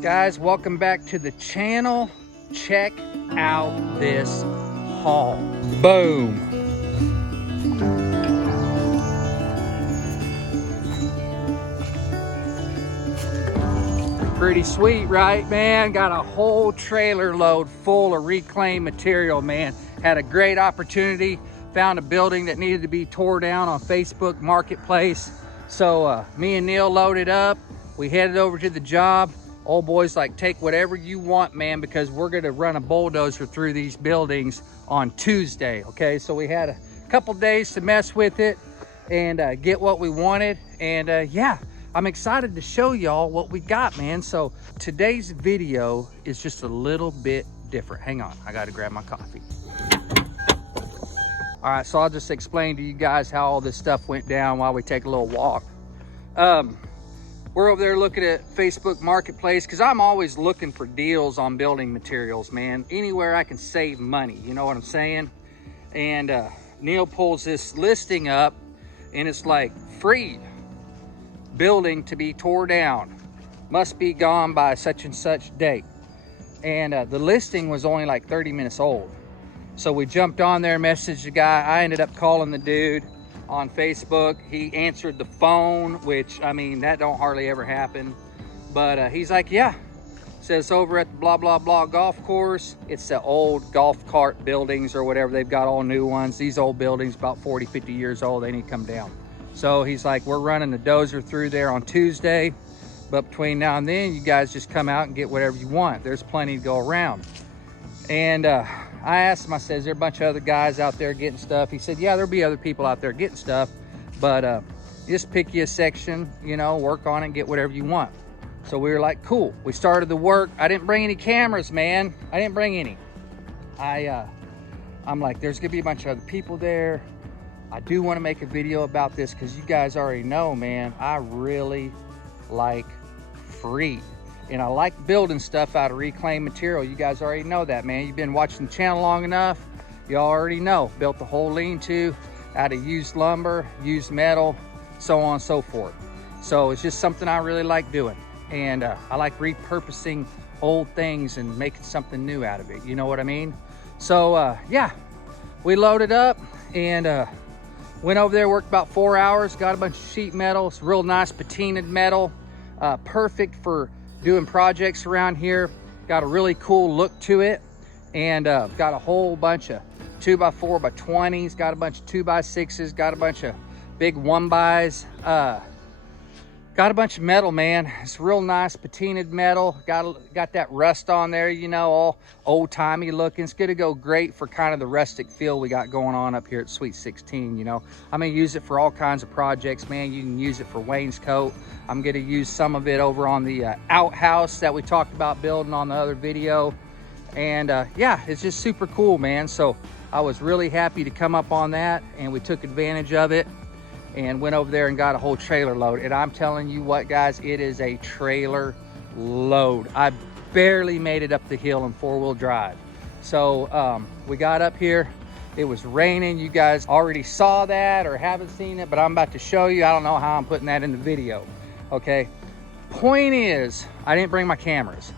Guys, welcome back to the channel. Check out this haul. Boom. Pretty sweet, right, man? Got a whole trailer load full of reclaimed material, man. Had a great opportunity. Found a building that needed to be tore down on Facebook Marketplace. So me and Neil loaded up. We headed over to the job. Old boy's like, take whatever you want, man, because we're gonna run a bulldozer through these buildings on Tuesday, okay? So we had a couple days to mess with it and get what we wanted. And yeah, I'm excited to show y'all what we got, man. So today's video is just a little bit different. Hang on, I gotta grab my coffee. All right, so I'll just explain to you guys how all this stuff went down while we take a little walk. We're over there looking at Facebook Marketplace because I'm always looking for deals on building materials, man. Anywhere I can save money, you know what I'm saying? And Neil pulls this listing up and it's like, free building to be tore down, must be gone by such and such date. And the listing was only like 30 minutes old. So we jumped on there, messaged the guy. I ended up calling the dude on Facebook. He answered the phone, which, I mean, that don't hardly ever happen. But he's like, yeah, says over at the blah, blah, blah golf course. It's the old golf cart buildings or whatever. They've got all new ones. These old buildings, about 40, 50 years old, they need to come down. So he's like, we're running the dozer through there on Tuesday. But between now and then, you guys just come out and get whatever you want. There's plenty to go around. And I asked him, I said, is there a bunch of other guys out there getting stuff? He said, yeah, there'll be other people out there getting stuff, but just pick you a section, you know, work on it and get whatever you want. So we were like, cool. We started the work. I didn't bring any cameras, man. I didn't bring any. I'm like, there's gonna be a bunch of other people there. I do want to make a video about this because you guys already know, man, I really like free. And I like building stuff out of reclaimed material. You guys already know that, man. You've been watching the channel long enough. You already know. Built the whole lean-to out of used lumber, used metal, so on and so forth. So it's just something I really like doing. And I like repurposing old things and making something new out of it. You know what I mean? So yeah, we loaded up and went over there, worked about 4 hours, got a bunch of sheet metal. It's real nice patinaed metal. Perfect for doing projects around here. Got a really cool look to it, and got a whole bunch of 2x4x20s, got a bunch of 2x6s, got a bunch of big 1xs, got a bunch of metal, man. It's real nice patinaed metal. Got that rust on there, you know, all old-timey looking. It's gonna go great for kind of the rustic feel we got going on up here at Sweet 16, you know. I'm gonna use it for all kinds of projects, man. You can use it for wainscot. I'm gonna use some of it over on the outhouse that we talked about building on the other video. And yeah, it's just super cool, man. So I was really happy to come up on that, and we took advantage of it and went over there and got a whole trailer load. And I'm telling you what, guys, it is a trailer load. I barely made it up the hill in 4-wheel drive. So we got up here. It was raining. You guys already saw that or haven't seen it, but I'm about to show you. I don't know how I'm putting that in the video. Okay, point is, I didn't bring my cameras,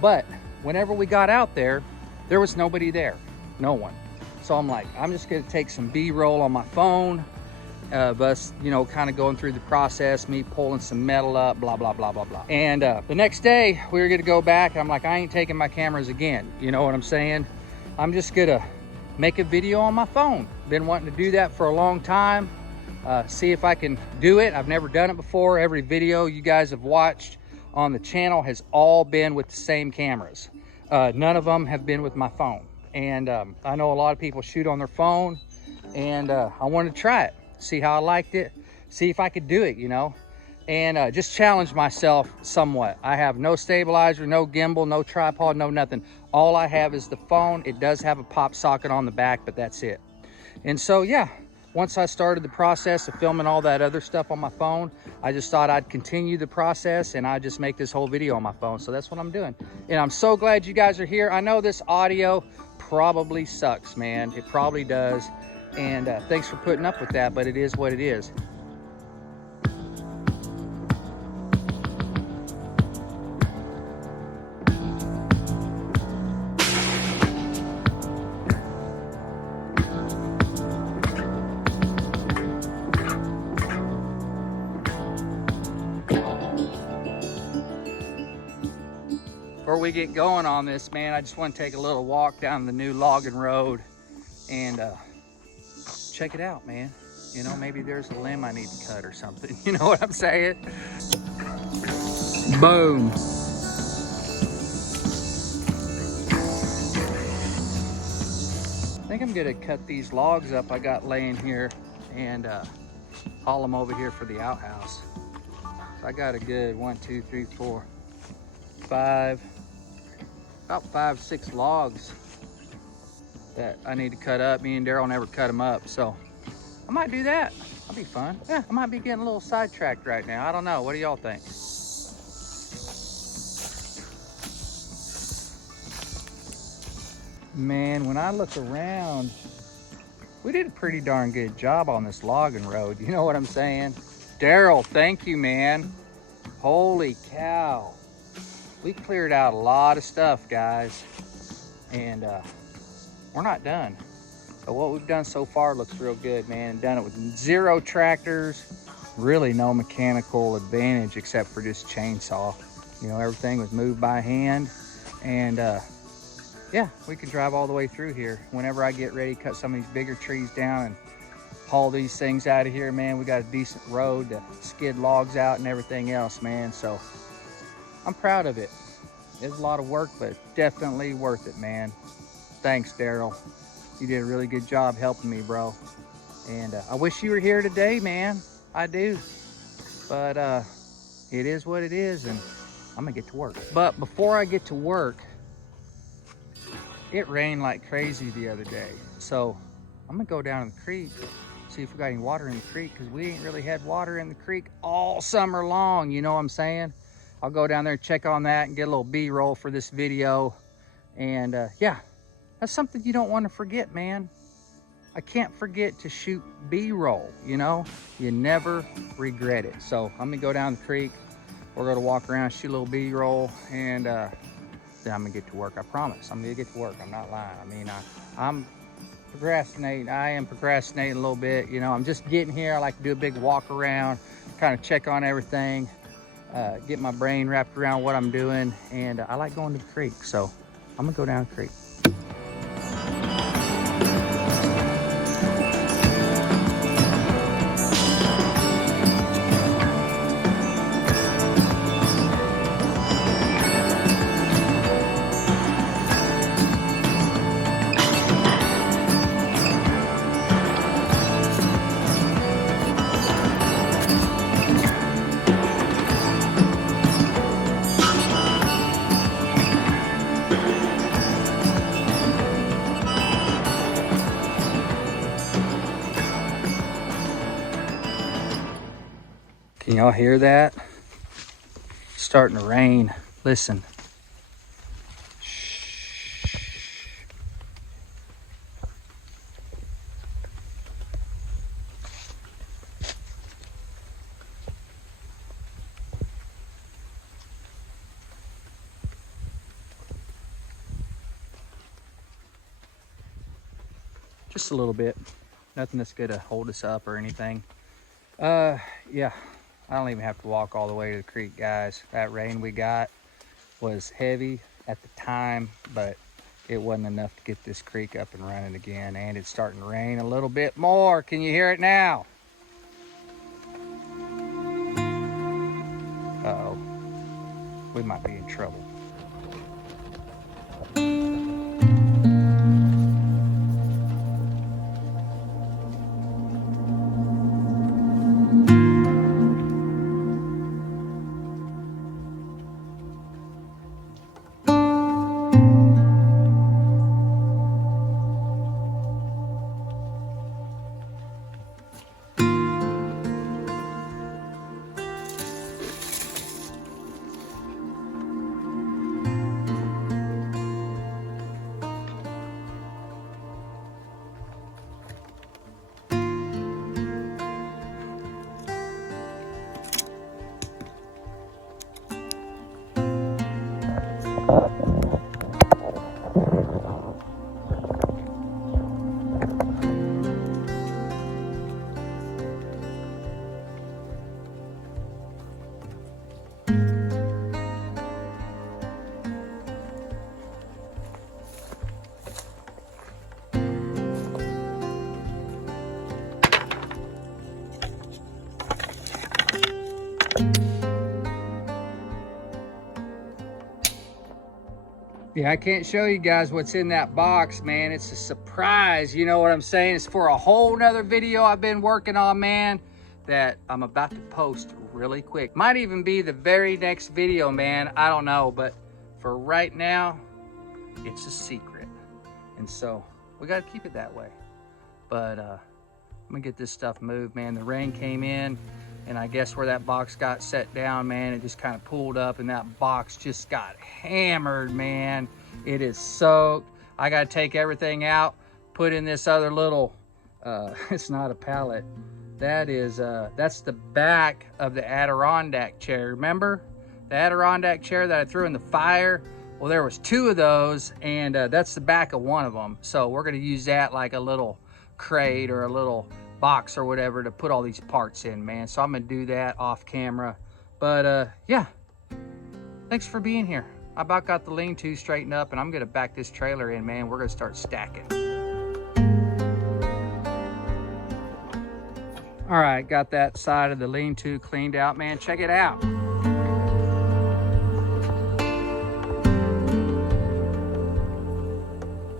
but whenever we got out there, there was nobody there, no one. So I'm like, I'm just gonna take some B-roll on my phone of us, you know, kind of going through the process, me pulling some metal up, blah, blah, blah, blah, blah. And the next day we were gonna go back, and I'm like, I ain't taking my cameras again. You know what I'm saying? I'm just gonna make a video on my phone. Been wanting to do that for a long time. See if I can do it. I've never done it before. Every video you guys have watched on the channel has all been with the same cameras. None of them have been with my phone. And I know a lot of people shoot on their phone, and I wanted to try it, see how I liked it, see if I could do it, you know, and just challenge myself somewhat. I have no stabilizer, no gimbal, no tripod, no nothing. All I have is the phone. It does have a pop socket on the back, but that's it. And so, yeah, once I started the process of filming all that other stuff on my phone, I just thought I'd continue the process and I'd just make this whole video on my phone. So that's what I'm doing. And I'm so glad you guys are here. I know this audio probably sucks, man. It probably does. And thanks for putting up with that, but it is what it is. before we get going on this, man, I just want to take a little walk down the new logging road and check it out, man. You know, maybe there's a limb I need to cut or something. You know what I'm saying? Boom. I think I'm gonna cut these logs up I got laying here and haul them over here for the outhouse. So I got a good 1, 2, 3, 4, 5, about 5, 6 logs that I need to cut up. Me and Daryl never cut them up, so I might do that. That'll be fun. Yeah, I might be getting a little sidetracked right now. I don't know. What do y'all think? Man, when I look around, we did a pretty darn good job on this logging road. You know what I'm saying? Daryl, thank you, man. Holy cow. We cleared out a lot of stuff, guys. And we're not done. But what we've done so far looks real good, man. And done it with 0 tractors, really no mechanical advantage except for just chainsaw. You know, everything was moved by hand. And yeah, we can drive all the way through here. Whenever I get ready to cut some of these bigger trees down and haul these things out of here, man, we got a decent road to skid logs out and everything else, man. So I'm proud of it. It's a lot of work, but definitely worth it, man. Thanks, Daryl. You did a really good job helping me, bro. And I wish you were here today, man. I do. But it is what it is, and I'm gonna get to work. But before I get to work, it rained like crazy the other day. So I'm gonna go down in the creek, see if we got any water in the creek, because we ain't really had water in the creek all summer long, you know what I'm saying? I'll go down there and check on that and get a little B-roll for this video. And yeah, that's something you don't want to forget, man. I can't forget to shoot B-roll, you know? You never regret it. So I'm gonna go down the creek. We're gonna walk around, shoot a little B-roll, and then I'm gonna get to work. I promise. I'm gonna get to work. I'm not lying. I mean, I'm procrastinating. I am procrastinating a little bit. You know, I'm just getting here. I like to do a big walk around, kind of check on everything, get my brain wrapped around what I'm doing. And I like going to the creek. So I'm gonna go down the creek. Can y'all hear that? It's starting to rain. Listen. Shh. Just a little bit. Nothing that's gonna hold us up or anything. Yeah. I don't even have to walk all the way to the creek, guys. That rain we got was heavy at the time, but it wasn't enough to get this creek up and running again. And it's starting to rain a little bit more. Can you hear it now? Uh-oh. We might be in trouble. Yeah, I can't show you guys what's in that box, man. It's a surprise, you know what I'm saying? It's for a whole nother video I've been working on, man, that I'm about to post really quick. Might even be the very next video, man. I don't know, but for right now, it's a secret. And so we got to keep it that way. But I'm gonna get this stuff moved, man. The rain came in, and I guess where that box got set down, man, it just kind of pulled up, and that box just got hammered, man. It is soaked. I got to take everything out, put in this other little, it's not a pallet. That is, that's the back of the Adirondack chair. Remember the Adirondack chair that I threw in the fire? Well, there was 2 of those, and that's the back of one of them. So we're going to use that like a little crate or a little box or whatever to put all these parts in, man. So I'm gonna do that off camera. But yeah, thanks for being here. I about got the lean-to straightened up, and I'm gonna back this trailer in, man. We're gonna start stacking. All right, got that side of the lean-to cleaned out, man. Check it out.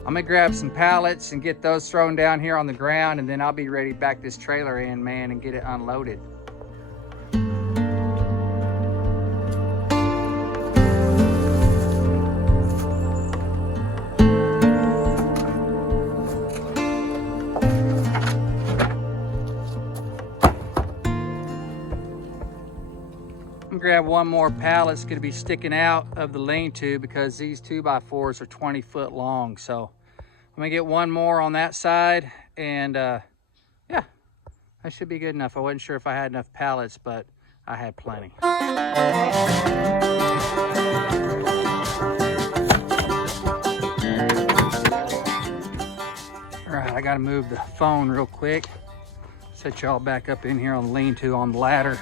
I'm gonna grab some pallets and get those thrown down here on the ground, and then I'll be ready to back this trailer in, man, and get it unloaded. I'm gonna grab one more pallet. It's gonna be sticking out of the lean-to because these 2x4s are 20 foot long. So I'm gonna get one more on that side, and yeah, that should be good enough. I wasn't sure if I had enough pallets, but I had plenty. All right, I gotta move the phone real quick. Set y'all back up in here on the lean-to on the ladder.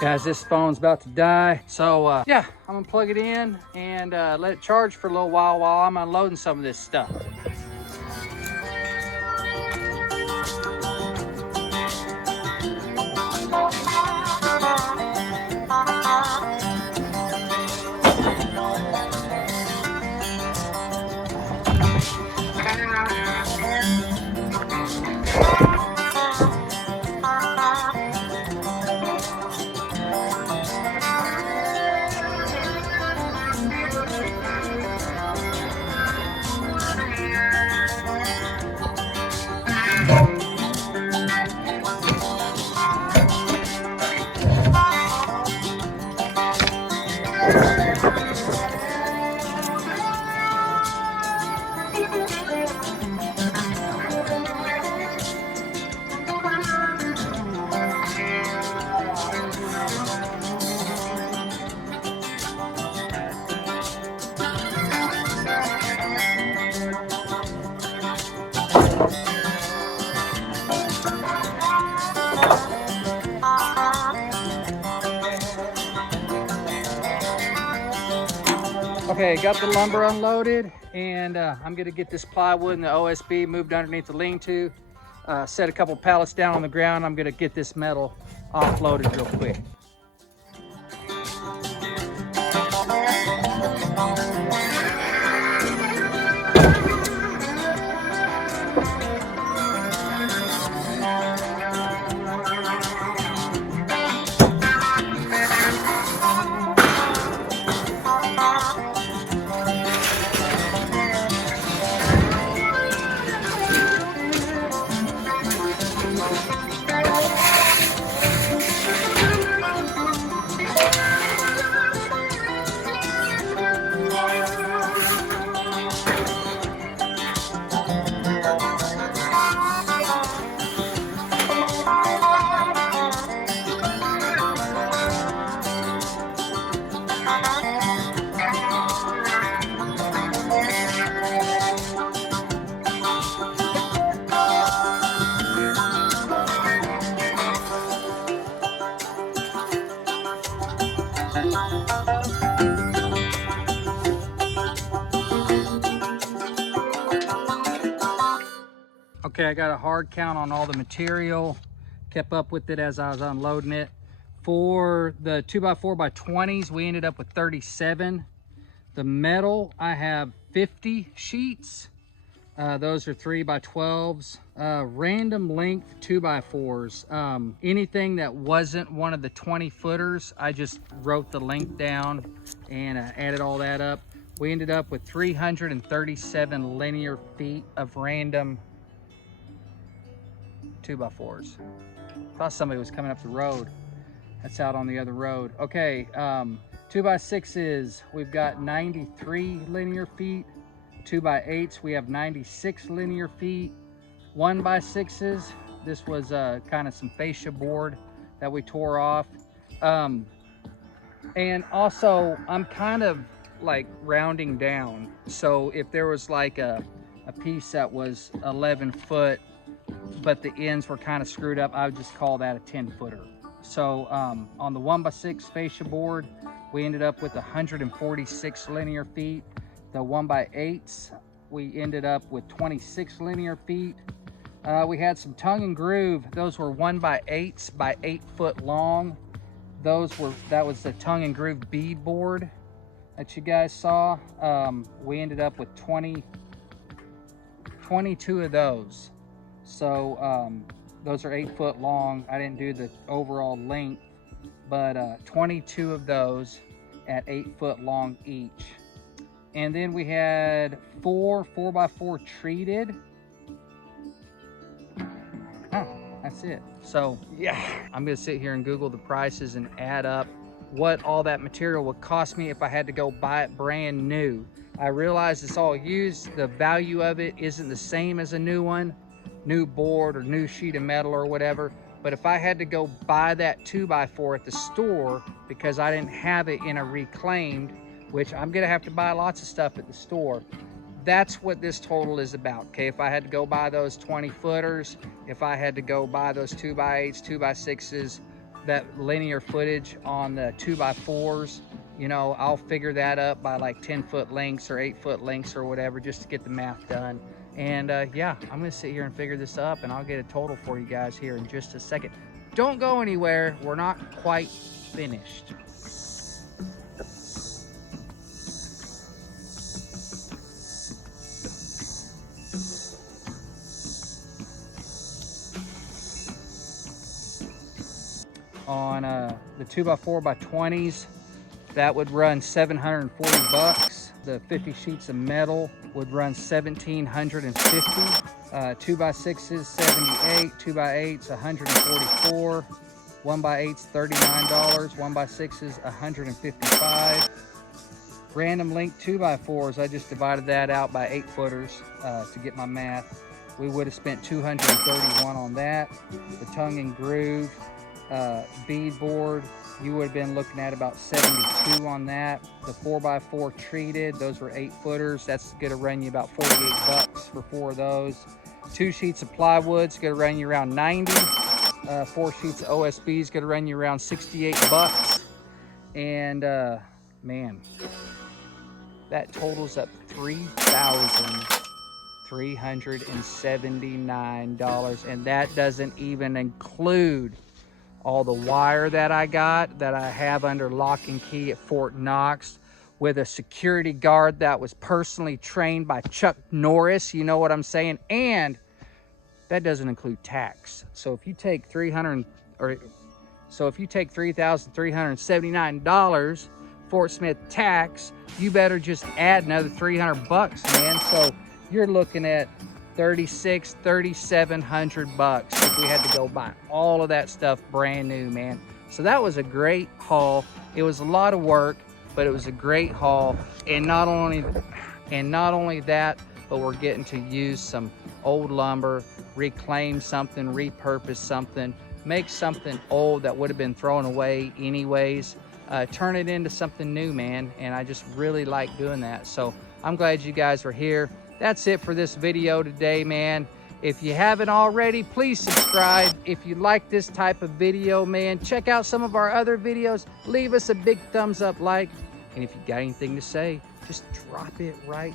Guys, this phone's about to die. So yeah, I'm gonna plug it in and let it charge for a little while I'm unloading some of this stuff. Okay, got the lumber unloaded, and I'm gonna get this plywood and the OSB moved underneath the lean-to. Set a couple pallets down on the ground. I'm gonna get this metal offloaded real quick. Okay, I got a hard count on all the material. Kept up with it as I was unloading it. For the 2x4x20s, we ended up with 37. The metal, I have 50 sheets. Those are 3x12s. Random length 2x4s. Anything that wasn't one of the 20 footers, I just wrote the length down and added all that up. We ended up with 337 linear feet of random 2x4s. Thought somebody was coming up the road. That's out on the other road. Okay, 2x6s, we've got 93 linear feet. 2x8s, we have 96 linear feet. 1x6s, this was kind of some fascia board that we tore off. And also, I'm kind of like rounding down. So if there was like a piece that was 11 foot, but the ends were kind of screwed up, I would just call that a 10 footer. So on the 1x6 fascia board, we ended up with 146 linear feet. The 1x8s, we ended up with 26 linear feet. We had some tongue and groove. Those were 1x8s by 8 foot long. That was the tongue and groove bead board that you guys saw. We ended up with 22 of those. So those are 8 foot long. I didn't do the overall length, but 22 of those at 8 foot long each. And then we had 4 4x4 treated. That's it. So yeah, I'm gonna sit here and Google the prices and add up what all that material would cost me if I had to go buy it brand new. I realize it's all used. The value of it isn't the same as a new one, new board or new sheet of metal or whatever. But if I had to go buy that 2x4 at the store because I didn't have it in a reclaimed, which I'm gonna have to buy lots of stuff at the store, that's what this total is about. Okay, if I had to go buy those 20 footers, if I had to go buy those 2x8s, 2x6s, that linear footage on the 2x4s, you know, I'll figure that up by like 10 foot lengths or 8 foot lengths or whatever, just to get the math done. And yeah, I'm gonna sit here and figure this up, and I'll get a total for you guys here in just a second. Don't go anywhere, we're not quite finished. On the 2x4x20s, that would run 740 bucks. The 50 sheets of metal would run 1,750. 2x6s, 78. 2x8s, 144. 1x8s, $39. 1x6s, 155. Random length 2x4s, I just divided that out by 8 footers to get my math. We would have spent 231 on that. The tongue and groove bead board, you would have been looking at about 72 on that. The 4x4 treated, those were 8 footers. That's gonna run you about 48 bucks for 4 of those. 2 sheets of plywood's gonna run you around 90. 4 sheets of OSB's gonna run you around 68 bucks. And man, that totals up $3,379, and that doesn't even include all the wire that I got, that I have under lock and key at Fort Knox, with a security guard that was personally trained by Chuck Norris, you know what I'm saying? And that doesn't include tax. So if you take $3,379 Fort Smith tax, you better just add another 300 bucks, man. So you're looking at 3,700 bucks if we had to go buy all of that stuff brand new, man. So that was a great haul. It was a lot of work, but it was a great haul. And not only that, but we're getting to use some old lumber, reclaim something, repurpose something, make something old that would have been thrown away anyways, turn it into something new, man. And I just really like doing that. So I'm glad you guys were here. That's it for this video today, man. If you haven't already, please subscribe. If you like this type of video, man, check out some of our other videos. Leave us a big thumbs up, like, and if you got anything to say, just drop it right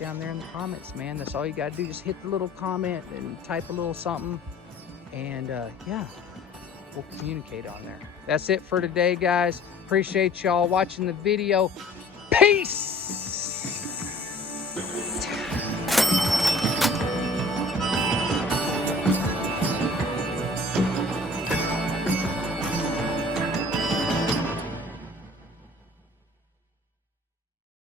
down there in the comments, man. That's all you gotta do. Just hit the little comment and type a little something, and yeah, we'll communicate on there. That's it for today, guys. Appreciate y'all watching the video. Peace.